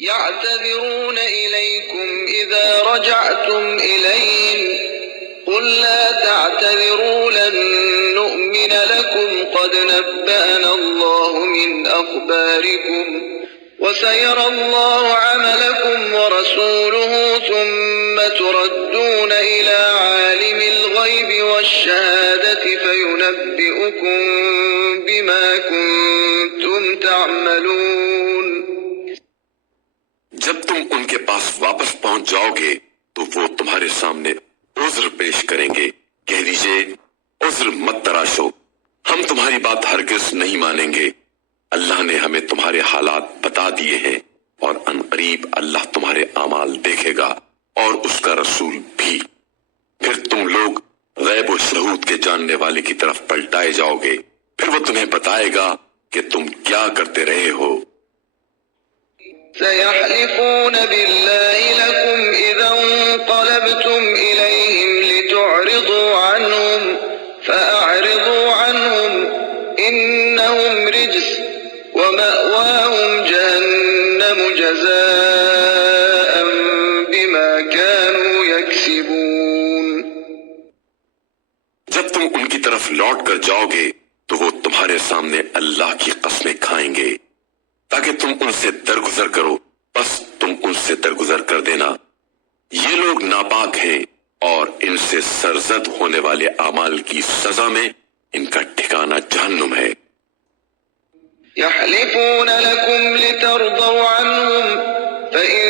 يعتذرون إليكم إذا رجعتم إليهم قل لا تعتذروا لن نؤمن لكم قد نبأنا الله من أخباركم وسيرى الله عملكم ورسوله ثم تردون إلى عالم الغيب والشهادة فينبئكم بما كنتم تعملون۔ جب تم ان کے پاس واپس پہنچ جاؤ گے تو وہ تمہارے سامنے عذر پیش کریں گے۔ کہہ دیجئے عذر مت تراشو، ہم تمہاری بات ہرگز نہیں مانیں گے، اللہ نے ہمیں تمہارے حالات بتا دیے ہیں اور ان قریب اللہ تمہارے اعمال دیکھے گا اور اس کا رسول بھی۔ پھر تم لوگ غیب و شہود کے جاننے والے کی طرف پلٹائے جاؤ گے، پھر وہ تمہیں بتائے گا کہ تم کیا کرتے رہے ہو۔ سيحلفون بالله لكم إذا انقلبتم إليهم لتعرضوا عنهم فأعرضوا عنهم إنهم رجس ومأواهم جهنم جزاء بما كانوا يكسبون۔ جب تم ان کی طرف لوٹ کر جاؤ گے تو وہ تمہارے سامنے اللہ کی قسمیں کھائیں گے تاکہ تم ان سے درگزر کرو، بس تم ان سے درگزر کر دینا۔ یہ لوگ ناپاک ہیں اور ان سے سرزد ہونے والے اعمال کی سزا میں ان کا ٹھکانہ جہنم ہے۔ يحلفون لكم لترضوا عنهم فإن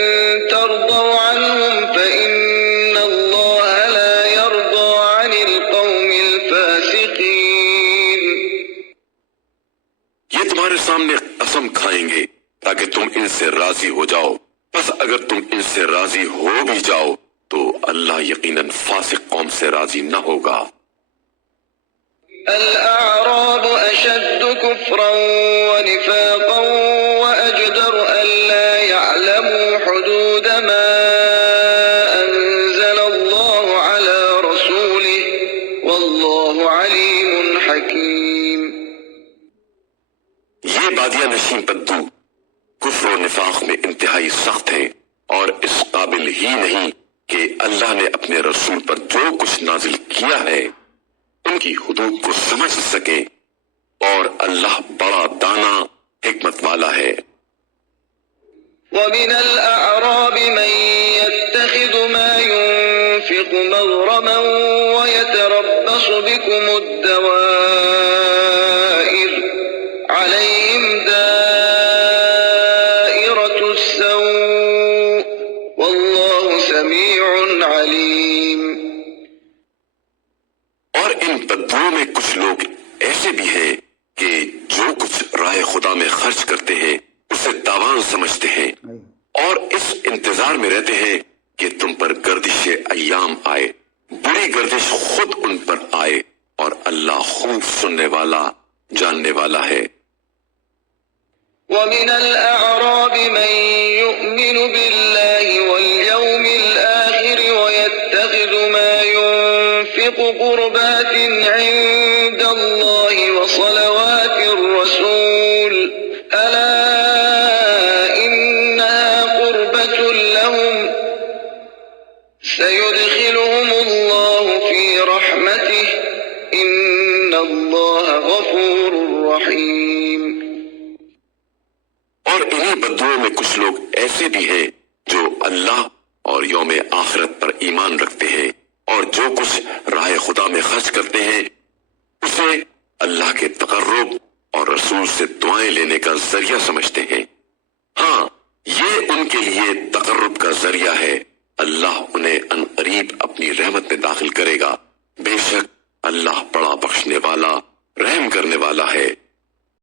ترضوا عنهم فإن الله لا يرضى عن القوم الفاسقين۔ یہ تمہارے سامنے قسم کھائیں گے تاکہ تم ان سے راضی ہو جاؤ، بس اگر تم ان سے راضی ہو بھی جاؤ تو اللہ یقیناً فاسق قوم سے راضی نہ ہوگا۔ الأعراب أشد كفرا ونفاقا وأجدر ألا يعلموا حدود ما أنزل الله على رسوله والله عليم حكيم۔ یہ بادیہ نشین پدو کفر و نفاق میں انتہائی سخت ہیں اور اس قابل ہی نہیں کہ اللہ نے اپنے رسول پر جو کچھ نازل کیا ہے ان کی حدود کو سمجھ سکیں، اور اللہ بڑا دانا حکمت والا ہے۔ ومن الأعراب من يتخذ ما ينفق مغرما ويتربص بكم الدوائر عليهم دائرة السوء والله سميع عليم۔ اور ان بدوؤں میں کچھ لوگ ایسے بھی ہیں کہ جو کچھ راہ خدا میں خرچ کرتے ہیں اسے تاوان سمجھتے ہیں اور اس انتظار میں رہتے ہیں کہ تم پر گردش ایام آئے، بری گردش خود ان پر آئے، اور اللہ خوب سننے والا جاننے والا ہے۔ ومن الأعراب من يؤمن بالله واليوم الآخر ويتخذ ما ينفق قربات عند الله وصلوات الرسول ألا إنها قربة لهم سيدخلهم الله في رحمته إن الله غفور رحيم۔ اور انہی بدوؤں میں کچھ لوگ ایسے بھی ہیں جو اللہ اور یوم آخرت پر ایمان رکھتے ہیں اور جو کچھ راہ خدا میں خرچ کرتے ہیں اسے اللہ کے تقرب اور رسول سے دعائیں لینے کا ذریعہ سمجھتے ہیں۔ ہاں، یہ ان کے لیے تقرب کا ذریعہ ہے، اللہ انہیں ان قریب اپنی رحمت میں داخل کرے گا، بے شک اللہ بڑا بخشنے والا رحم کرنے والا ہے۔